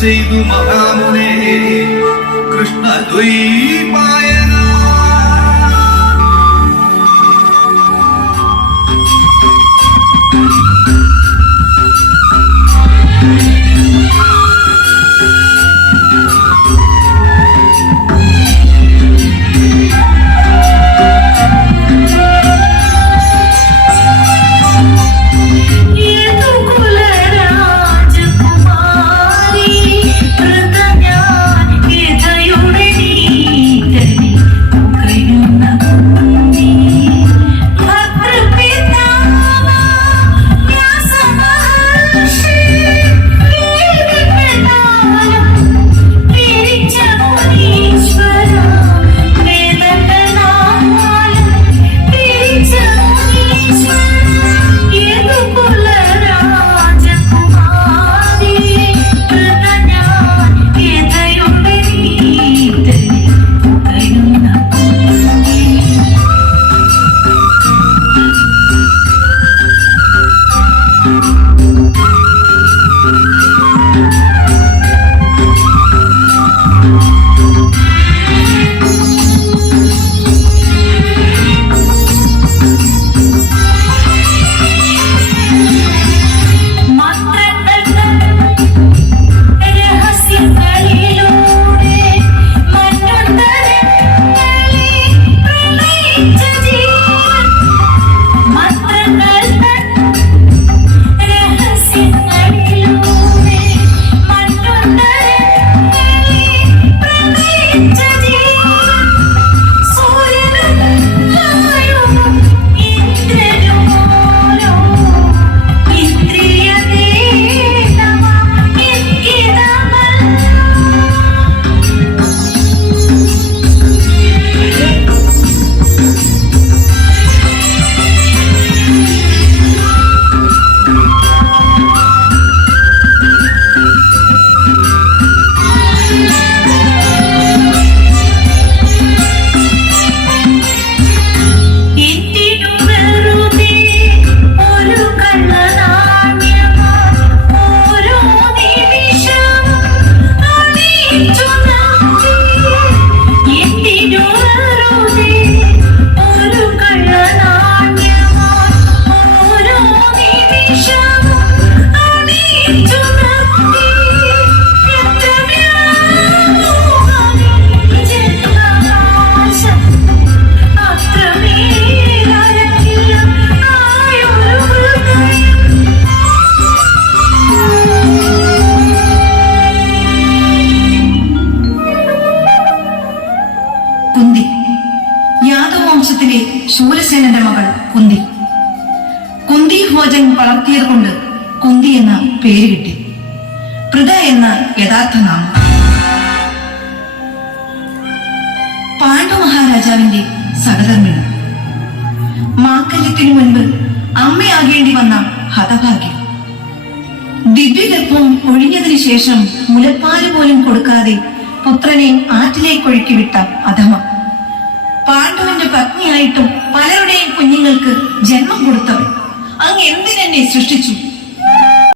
ചെയ്തു മഹാമുനേ. കൃഷ്ണ me. വംശത്തിലെ ശൂലസേനന്റെ മകൾ കുന്തി. കുന്തി ഭോജൻ വളർത്തിയത് കൊണ്ട് കുന്തി എന്ന പേര് കിട്ടി. പൃഥ എന്ന യഥാർത്ഥ നാമം. പാണ്ഡു മഹാരാജാവിന്റെ സഹധർമ്മിണി. മാക്കല്യത്തിനു മുൻപ് അമ്മയാകേണ്ടി വന്ന ഹതഭാഗ്യം. ദിവ്യഗർഭം ഒഴിഞ്ഞതിനു ശേഷം മുലപ്പാൽ പോലും കൊടുക്കാതെ പുത്രനെ ആറ്റിലേക്കൊഴുക്കി വിട്ട അധമ. പാണ്ഡുവിന്റെ പത്നിയായിട്ടും പലരുടെയും കുഞ്ഞുങ്ങൾക്ക് ജന്മം കൊടുത്തവൻ. അങ്ങ് എന്തിനെന്നെ സൃഷ്ടിച്ചു?